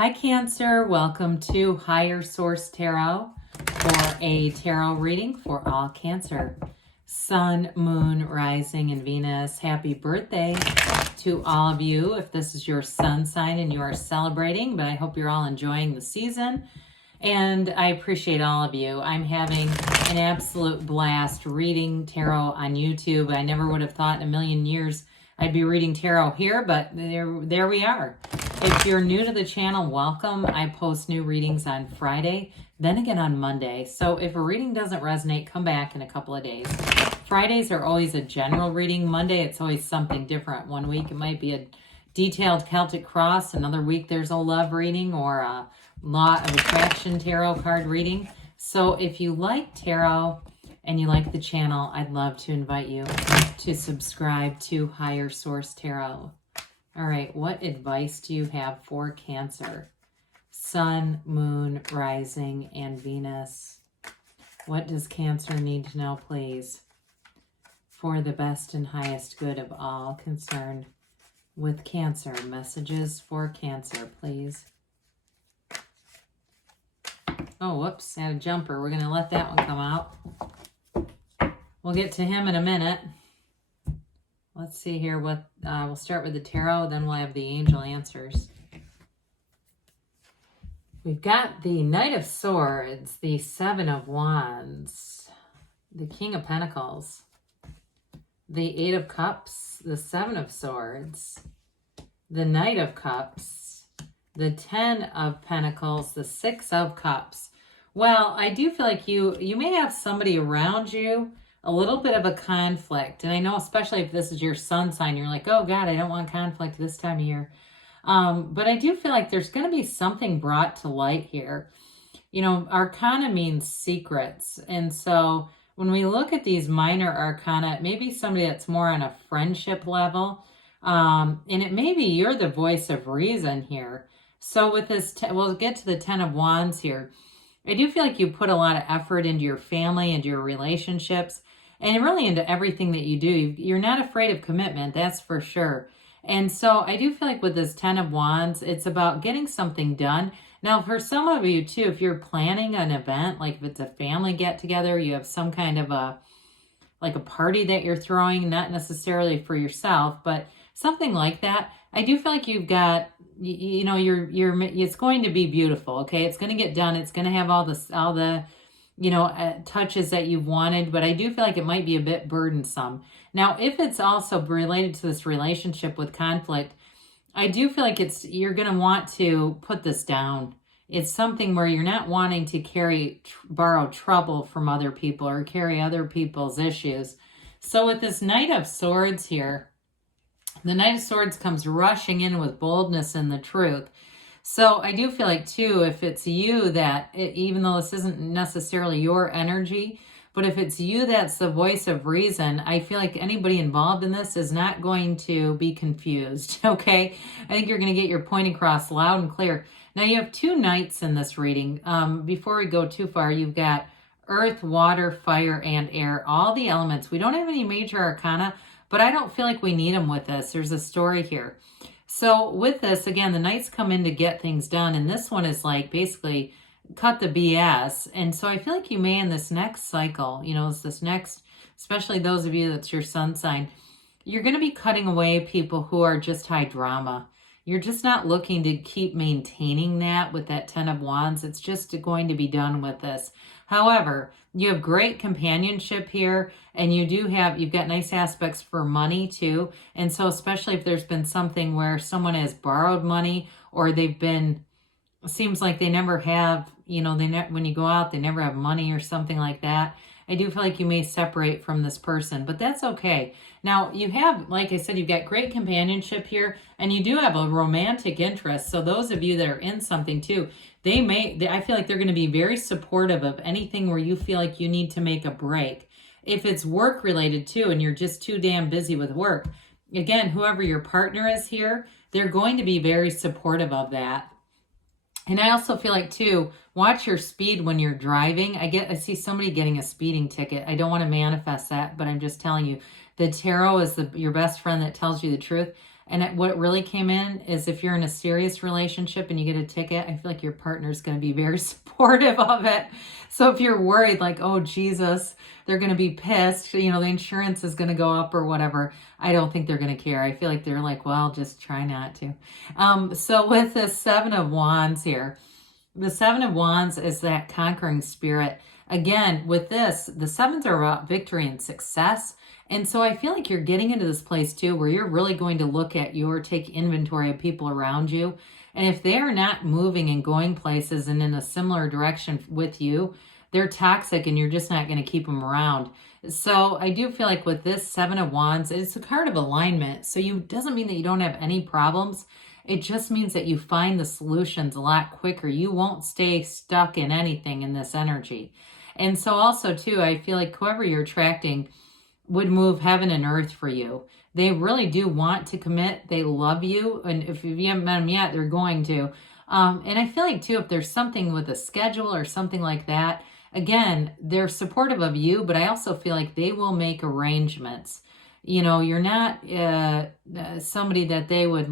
Hi Cancer, welcome to Higher Source Tarot for a tarot reading for all Cancer. Sun, Moon, Rising, and Venus. Happy birthday to all of you if this is your sun sign and you are celebrating, but I hope you're all enjoying the season. And I appreciate all of you. I'm having an absolute blast reading tarot on YouTube. I never would have thought in a million years I'd be reading tarot here, but there we are. If you're new to the channel, welcome. I post new readings on Friday, then again on Monday. So if a reading doesn't resonate, come back in a couple of days. Fridays are always a general reading. Monday, it's always something different. One week, it might be a detailed Celtic cross. Another week, there's a love reading or a law of attraction tarot card reading. So if you like tarot and you like the channel, I'd love to invite you to subscribe to Higher Source Tarot. All right, what advice do you have for Cancer? Sun, Moon, Rising, and Venus. What does Cancer need to know, please, for the best and highest good of all concerned with Cancer? Messages for Cancer, please. Oh, whoops, had a jumper. We're going to let that one come out. We'll get to him in a minute. Let's see here what, we'll start with the tarot, then we'll have the angel answers. We've got the Knight of Swords, the Seven of Wands, the King of Pentacles, the Eight of Cups, the Seven of Swords, the Knight of Cups, the Ten of Pentacles, the Six of Cups. Well, I do feel like you may have somebody around you, a little bit of a conflict. And I know especially if this is your sun sign, you're like, oh God, I don't want conflict this time of year. But I do feel like there's going to be something brought to light here. You know, arcana means secrets. And so when we look at these minor arcana, it may be somebody that's more on a friendship level. And it may be you're the voice of reason here. So with this, we'll get to the Ten of Wands here. I do feel like you put a lot of effort into your family, into your relationships, and really into everything that you do. You're not afraid of commitment, that's for sure. And so I do feel like with this Ten of Wands, it's about getting something done. Now, for some of you too, if you're planning an event, like if it's a family get-together, you have some kind of a party that you're throwing, not necessarily for yourself, but something like that. I do feel like you've got, you know, it's going to be beautiful, okay? It's going to get done. It's going to have all the touches that you've wanted, but I do feel like it might be a bit burdensome. Now, if it's also related to this relationship with conflict, I do feel like you're going to want to put this down. It's something where you're not wanting to borrow trouble from other people or carry other people's issues. So with this Knight of Swords here, the Knight of Swords comes rushing in with boldness and the truth. So I do feel like, too, if it's you even though this isn't necessarily your energy, but if it's you that's the voice of reason, I feel like anybody involved in this is not going to be confused, okay? I think you're going to get your point across loud and clear. Now, you have two knights in this reading. Before we go too far, you've got earth, water, fire, and air, all the elements. We don't have any major arcana, but I don't feel like we need them with this. There's a story here. So with this, again, the knights come in to get things done. And this one is like basically cut the BS. And so I feel like you may in this next cycle, you know, especially those of you that's your sun sign, you're going to be cutting away people who are just high drama. You're just not looking to keep maintaining that with that Ten of Wands. It's just going to be done with this. However, you have great companionship here, and you've got nice aspects for money too. And so especially if there's been something where someone has borrowed money or seems like they never have, you know, when you go out, they never have money or something like that. I do feel like you may separate from this person, but that's okay. Now, you have, like I said, you've got great companionship here, and you do have a romantic interest. So those of you that are in something too, I feel like they're going to be very supportive of anything where you feel like you need to make a break. If it's work related too, and you're just too damn busy with work, again, whoever your partner is here, they're going to be very supportive of that. And I also feel like, too, watch your speed when you're driving. I see somebody getting a speeding ticket. I don't want to manifest that, but I'm just telling you, the tarot is your best friend that tells you the truth. And what really came in is if you're in a serious relationship and you get a ticket, I feel like your partner's going to be very supportive of it. So if you're worried, like, oh, Jesus, they're going to be pissed, the insurance is going to go up or whatever, I don't think they're going to care. I feel like they're like, well, just try not to. So with the Seven of Wands here, the Seven of Wands is that conquering spirit. Again, with this, the sevens are about victory and success. And so I feel like you're getting into this place too, where you're really going to take inventory of people around you. And if they are not moving and going places and in a similar direction with you, they're toxic and you're just not going to keep them around. So I do feel like with this Seven of Wands, it's a card of alignment. So it doesn't mean that you don't have any problems. It just means that you find the solutions a lot quicker. You won't stay stuck in anything in this energy. And so also too, I feel like whoever you're attracting would move heaven and earth for you. They really do want to commit. They love you. And if you haven't met them yet, they're going to. And I feel like too, if there's something with a schedule or something like that, again, they're supportive of you, but I also feel like they will make arrangements. You're not somebody that they would,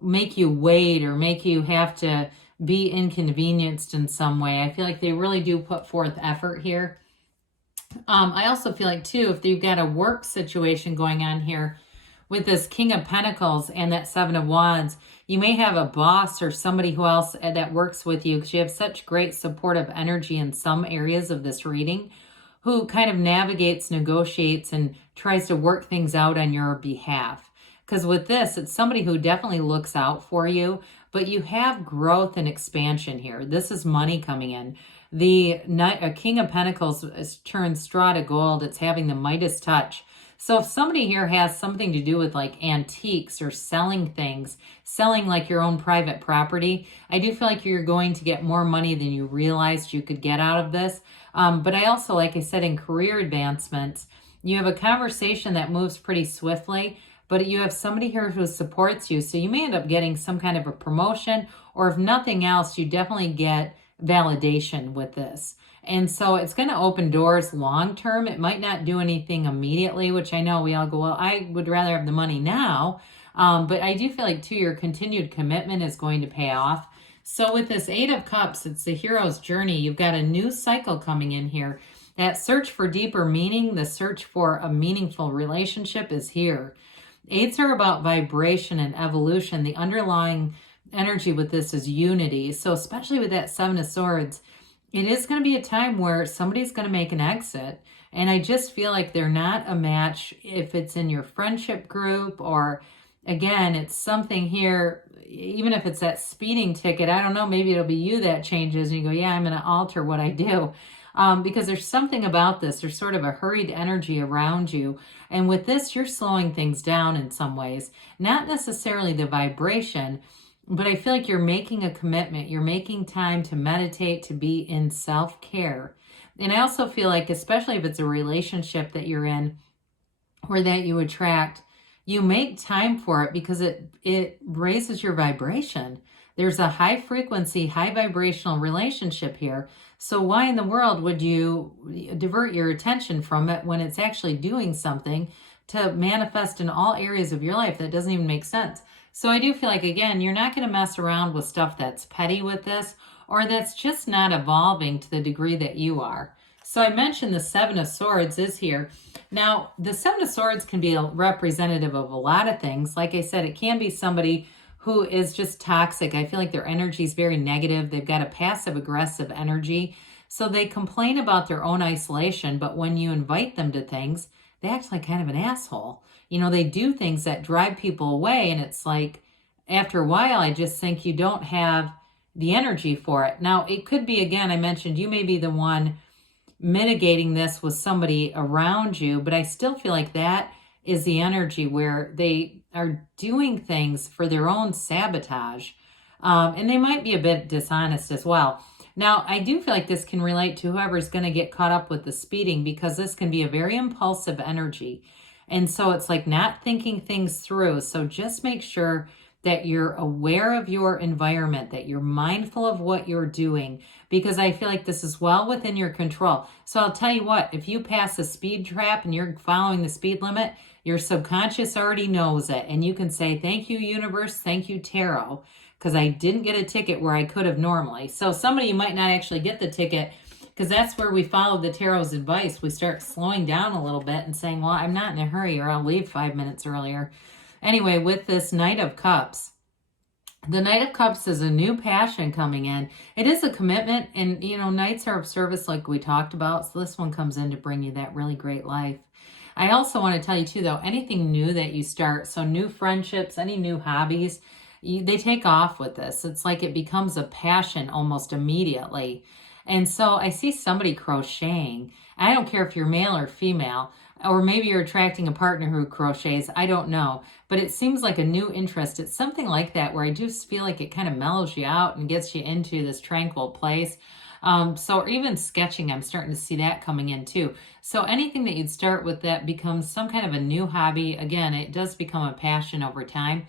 make you wait or make you have to be inconvenienced in some way. I feel like they really do put forth effort here. I also feel like too, if you've got a work situation going on here with this King of Pentacles and that Seven of Wands, you may have a boss or somebody who else that works with you because you have such great supportive energy in some areas of this reading, who kind of navigates, negotiates, and tries to work things out on your behalf. Because with this, it's somebody who definitely looks out for you, but you have growth and expansion here. This is money coming in. The King of Pentacles turns straw to gold. It's having the Midas touch. So if somebody here has something to do with like antiques or selling things, selling like your own private property, I do feel like you're going to get more money than you realized you could get out of this. But I also, like I said, in career advancements, you have a conversation that moves pretty swiftly, but you have somebody here who supports you. So you may end up getting some kind of a promotion, or if nothing else, you definitely get validation with this. And so it's going to open doors long term. It might not do anything immediately, which I know we all go, well, I would rather have the money now. But I do feel like too, your continued commitment is going to pay off. So with this Eight of Cups, it's the hero's journey. You've got a new cycle coming in here. That search for deeper meaning, the search for a meaningful relationship is here. Eights are about vibration and evolution. The underlying energy with this is unity. So especially with that Seven of Swords, it is going to be a time where somebody's going to make an exit. And I just feel like they're not a match if it's in your friendship group, or again, it's something here, even if it's that speeding ticket, I don't know, maybe it'll be you that changes and you go, yeah, I'm going to alter what I do. Because there's something about this. There's sort of a hurried energy around you. And with this, you're slowing things down in some ways. Not necessarily the vibration, but I feel like you're making a commitment. You're making time to meditate, to be in self-care. And I also feel like, especially if it's a relationship that you're in or that you attract, you make time for it because it raises your vibration. There's a high frequency, high vibrational relationship here. So why in the world would you divert your attention from it when it's actually doing something to manifest in all areas of your life? That doesn't even make sense. So I do feel like, again, you're not going to mess around with stuff that's petty with this, or that's just not evolving to the degree that you are. So I mentioned the Seven of Swords is here. Now, the Seven of Swords can be a representative of a lot of things. Like I said, it can be somebody who is just toxic. I feel like their energy is very negative. They've got a passive-aggressive energy. So they complain about their own isolation, but when you invite them to things, they act like kind of an asshole. They do things that drive people away, and it's like, after a while, I just think you don't have the energy for it. Now, it could be, again, I mentioned you may be the one mitigating this with somebody around you, but I still feel like that is the energy where they are doing things for their own sabotage. And they might be a bit dishonest as well. Now, I do feel like this can relate to whoever's going to get caught up with the speeding, because this can be a very impulsive energy. And so it's like not thinking things through. So just make sure that you're aware of your environment, that you're mindful of what you're doing, because I feel like this is well within your control. So I'll tell you what, if you pass a speed trap and you're following the speed limit, Your subconscious already knows it. And you can say, thank you, universe. Thank you, tarot. Because I didn't get a ticket where I could have normally. So somebody, you might not actually get the ticket, because that's where we follow the tarot's advice. We start slowing down a little bit and saying, well, I'm not in a hurry, or I'll leave 5 minutes earlier. Anyway, with this Knight of Cups, the Knight of Cups is a new passion coming in. It is a commitment, and, you know, Knights are of service like we talked about, so this one comes in to bring you that really great life. I also want to tell you, too, though, anything new that you start, so new friendships, any new hobbies, they take off with this. It's like it becomes a passion almost immediately. And so I see somebody crocheting. I don't care if you're male or female, or maybe you're attracting a partner who crochets. I don't know. But it seems like a new interest. It's something like that where I just feel like it kind of mellows you out and gets you into this tranquil place. So even sketching, I'm starting to see that coming in too. So anything that you'd start with that becomes some kind of a new hobby. Again, it does become a passion over time.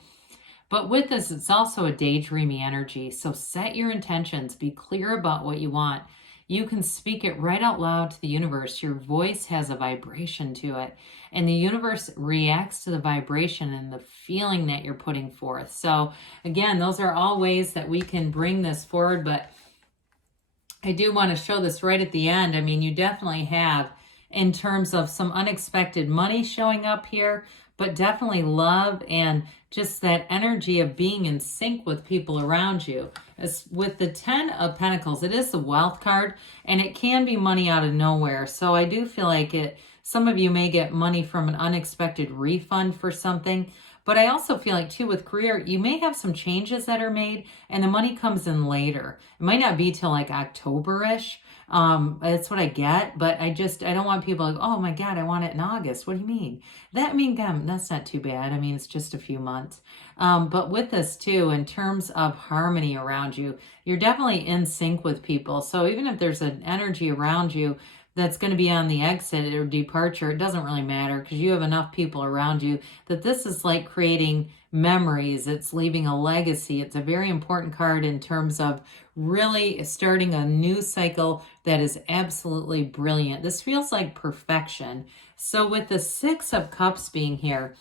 But with this, it's also a daydreamy energy. So set your intentions. Be clear about what you want. You can speak it right out loud to the universe. Your voice has a vibration to it. And the universe reacts to the vibration and the feeling that you're putting forth. So again, those are all ways that we can bring this forward. But I do want to show this right at the end. I mean, you definitely have, in terms of some unexpected money showing up here, but definitely love and just that energy of being in sync with people around you. As with the 10 of Pentacles, it is the wealth card, and it can be money out of nowhere. So I do feel like some of you may get money from an unexpected refund for something. But I also feel like, too, with career, you may have some changes that are made, and the money comes in later. It might not be till like October-ish. That's what I get, but I don't want people like, oh my God, I want it in August. What do you mean? That's not too bad. I mean, it's just a few months. But with this too, in terms of harmony around you, you're definitely in sync with people. So even if there's an energy around you that's going to be on the exit or departure, it doesn't really matter, because you have enough people around you that this is like creating memories. It's leaving a legacy. It's a very important card in terms of really starting a new cycle that is absolutely brilliant. This feels like perfection. So with the Six of Cups being here,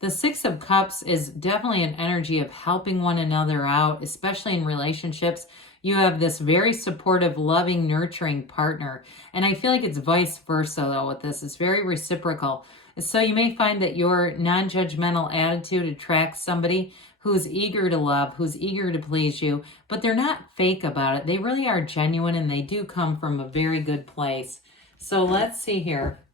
the Six of Cups is definitely an energy of helping one another out, especially in relationships. You have this very supportive, loving, nurturing partner. And I feel like it's vice versa, though, with this. It's very reciprocal. So you may find that your non-judgmental attitude attracts somebody who's eager to love, who's eager to please you, but they're not fake about it. They really are genuine, and they do come from a very good place. So let's see here.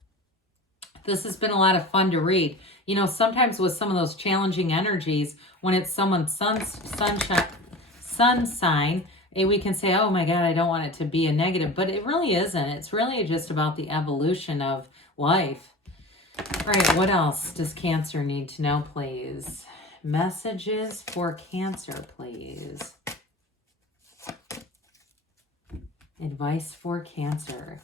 This has been a lot of fun to read. You know, sometimes with some of those challenging energies, when it's someone's sun sign, we can say, oh my God, I don't want it to be a negative, but it really isn't. It's really just about the evolution of life. All right, what else does Cancer need to know, please? Messages for Cancer, please. Advice for Cancer.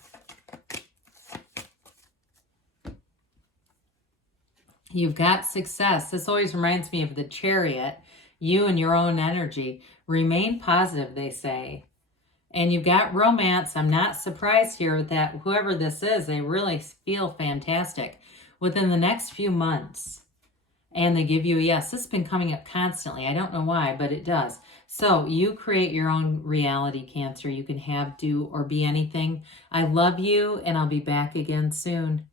You've got success. This always reminds me of the Chariot. You and your own energy. Remain positive, they say. And you've got romance. I'm not surprised here that whoever this is, they really feel fantastic within the next few months. And they give you a yes. This has been coming up constantly. I don't know why, but it does. So you create your own reality, Cancer. You can have, do, or be anything. I love you, and I'll be back again soon.